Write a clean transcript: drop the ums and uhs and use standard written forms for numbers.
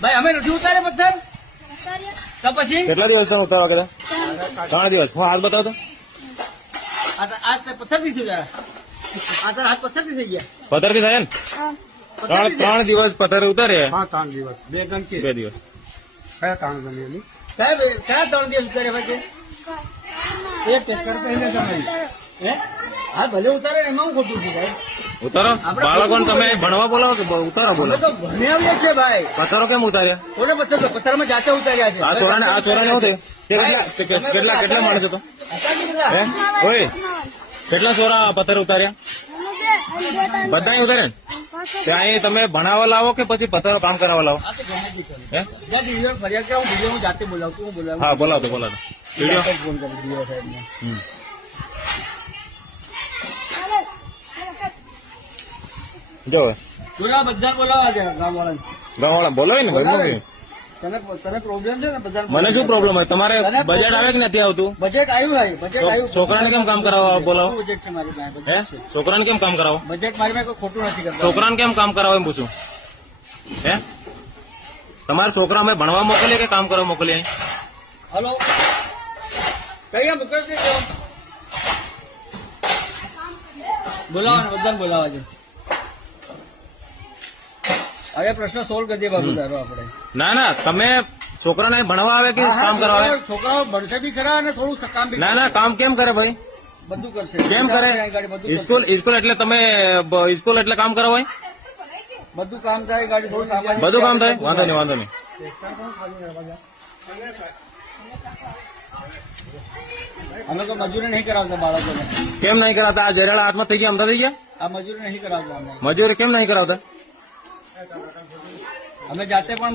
ભાઈ અમે નથી ઉતારે પથ્થર તો પછી કેટલા દિવસ ઉતારવા કીધા? 3 દિવસ. હું હાથ બતાવતો. આ પથ્થર થી થયું જરા. આ તો હાથ પથ્થર થી થઈ ગયા. પથ્થર થી થાય ને? 3 દિવસ પથ્થર ઉતારે. હા 3 દિવસ 2 ગણ છે. 2 દિવસ. કયા 3 ગણ એની? કયા 3 દિવસ ઉતારે ભાઈ? એક ટેસ્ટર પહેલે સમય હે હા ભલે ઉતારે એમાં હું ખોટું છું ભાઈ. ઉતારો. બાળકોને તમે ભણવા બોલાવો કે ઉતારો અમે બોલાવો? તો ભણી આવીએ છે ભાઈ. પથ્થરો કેમ ઉતાર્યા? કોને પથ્થરમાં જાતે ઉતાર્યા છે. આ છોરાને શું થયું? કેટલા માણસ હતો? હે ઓય કેટલા છોરા પથ્થર ઉતાર્યા? બધા ઉતાર્યા ને? ત્યાં તમે ભણાવવા લાવો કે પછી પથ્થરો કામ કરાવવા લાવો? આ તો ગમે તે ચાલે. હે ફરિયાદ કરાવું વિડીયો હું જાતે બોલાવતું હું બોલાવું. હા બોલાવતો વિડીયો. ફોન કરું વિડીયો સાહેબને. જો બોલાવો બધા બોલાવા છે ગામવાળાને. ગામવાળા બોલાવે ને ભાઈ. તને પ્રોબ્લેમ છે ને બધા. મને શું પ્રોબ્લેમ હોય? તમારે બજેટ આવે કે નથી આવતું? બજેટ આવ્યું ભાઈ બજેટ આવ્યું. છોકરાને કેમ કામ કરાવવા બોલાવો? બજેટ છે મારી પાસે હે બજેટ છે. છોકરાને કેમ કામ કરાવો? બજેટ મારી પાસે કોઈ ખોટું નથી કરતા. છોકરાને કેમ કામ કરાવો એમ પૂછું? હે તમારા છોકરા અમે ભણવા મોકલીએ કે કામ કરવા મોકલીએ? હલો કઈ મોકલ દેજો. બોલાવો ને બધાને બોલાવા છે. હવે પ્રશ્ન સોલ્વ કરી દે બાબુ તારો આપણે. ના તમે છોકરાને ભણવા આવે કે કામ કરવા આવે? છોકરાઓ ભણશે બી ખરા અને થોડું કામ બી. ના કામ કેમ કરે ભાઈ? બધું કરશે. કેમ કરે? સ્કૂલ એટલે તમે સ્કૂલ એટલે કામ કરો ભાઈ? બધું કામ થાય ગાડી થોડું સામાન બધું કામ થાય. વાંધો નહીં. અમે તો મજૂરી નહીં કરાવતા બાળકોને. કેમ નહીં કરાવતા? આ જરેડા હાથમાં થઈ ગયા અમરા થઈ ગયા? આ મજૂરી નહીં કરાવતા અમે. મજૂરી કેમ નહીં કરાવતા? અમે જાતે પણ